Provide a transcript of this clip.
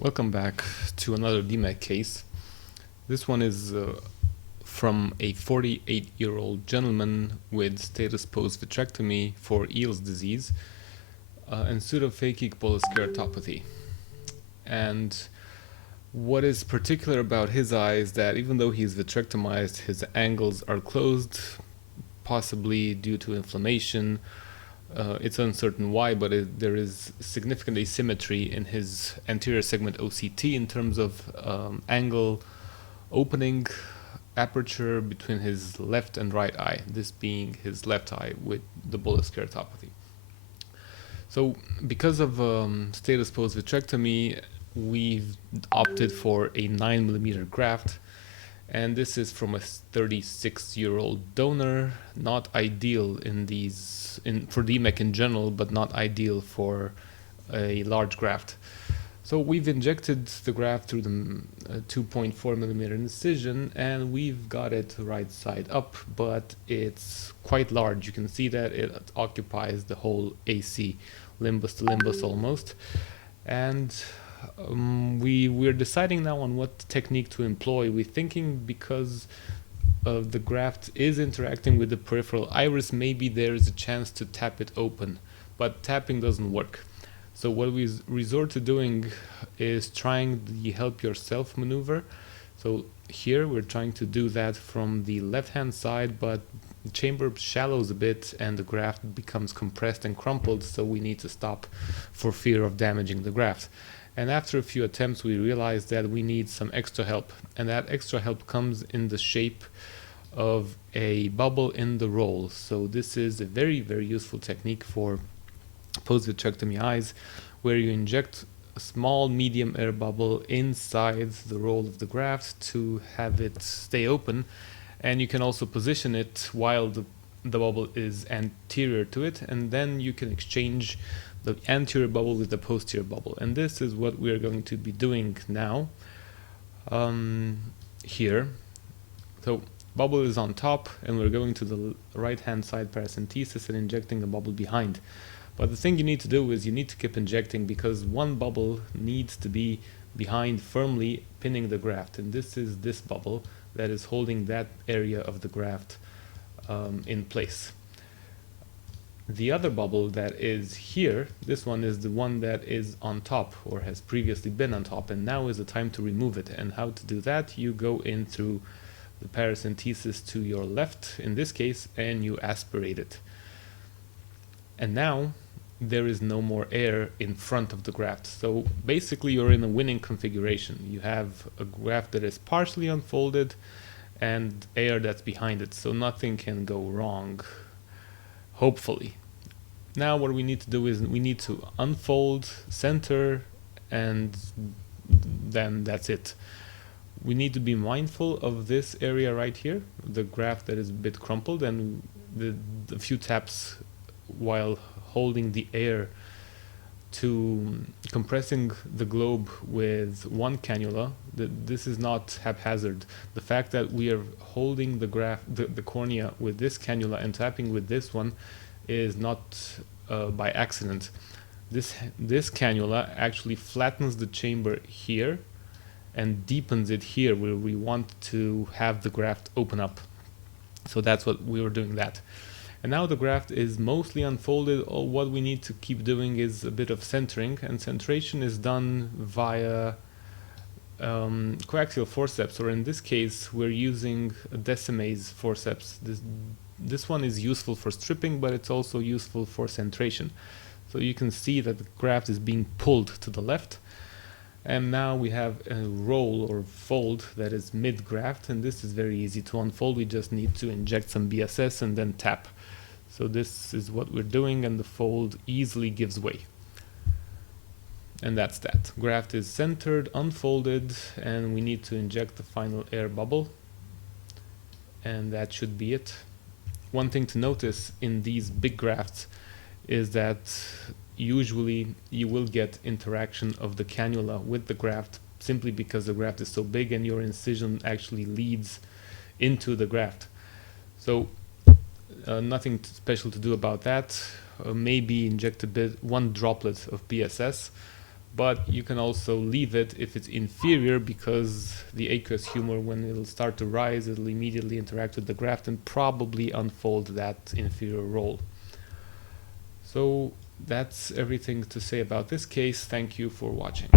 Welcome back to another DMEK case. This one is from a 48-year-old gentleman with status post-vitrectomy for Eales disease and pseudophakic bullous keratopathy. And what is particular about his eye is that even though he's vitrectomized, his angles are closed, possibly due to inflammation. It's uncertain why, but there is significant asymmetry in his anterior segment OCT in terms of angle opening aperture between his left and right eye, this being his left eye with the bullous keratopathy. So because of status post-vitrectomy, we've opted for a 9mm graft, and this is from a 36-year-old donor. Not ideal for DMEK in general, but not ideal for a large graft. So we've injected the graft through the 2.4mm incision, and we've got it right side up, but it's quite large. You can see that it occupies the whole AC, limbus to limbus almost. And we're deciding now on what technique to employ. We're thinking because the graft is interacting with the peripheral iris, maybe there is a chance to tap it open, but tapping doesn't work. So what we resort to doing is trying the help yourself maneuver. So here we're trying to do that from the left hand side, but the chamber shallows a bit and the graft becomes compressed and crumpled, so we need to stop for fear of damaging the graft. And after a few attempts, we realized that we need some extra help. And that extra help comes in the shape of a bubble in the roll. So this is a very, very useful technique for post-vitrectomy eyes, where you inject a small medium air bubble inside the roll of the graft to have it stay open. And you can also position it while the bubble is anterior to it, and then you can exchange the anterior bubble with the posterior bubble. And this is what we're going to be doing now here. So bubble is on top, and we're going to the right hand side paracentesis and injecting the bubble behind. But the thing you need to do is you need to keep injecting, because one bubble needs to be behind firmly pinning the graft, and this is this bubble that is holding that area of the graft in place. The other bubble that is here, this one is the one that is on top, or has previously been on top, and now is the time to remove it. And how to do that? You go in through the paracentesis to your left, in this case, and you aspirate it. And now there is no more air in front of the graft. So basically you're in a winning configuration. You have a graft that is partially unfolded and air that's behind it, so nothing can go wrong, hopefully. Now what we need to do is we need to unfold, center, and then that's it. We need to be mindful of this area right here, the graft that is a bit crumpled, and the few taps while holding the air to compressing the globe with one cannula. This is not haphazard. The fact that we are holding the graft, the cornea with this cannula and tapping with this one is not by accident. This cannula actually flattens the chamber here and deepens it here where we want to have the graft open up. So that's what we were doing that. And now the graft is mostly unfolded. All what we need to keep doing is a bit of centering, and centration is done via coaxial forceps, or in this case we're using a Descemet forceps. This one is useful for stripping, but it's also useful for centration. So you can see that the graft is being pulled to the left, and now we have a roll or fold that is mid-graft, and this is very easy to unfold. We just need to inject some BSS and then tap. So this is what we're doing, and the fold easily gives way. And that's that. Graft is centered, unfolded, and we need to inject the final air bubble. And that should be it. One thing to notice in these big grafts is that usually you will get interaction of the cannula with the graft, simply because the graft is so big and your incision actually leads into the graft. So nothing special to do about that. Maybe inject one droplet of BSS, but you can also leave it if it's inferior, because the aqueous humor, when it'll start to rise, it'll immediately interact with the graft and probably unfold that inferior roll. So that's everything to say about this case. Thank you for watching.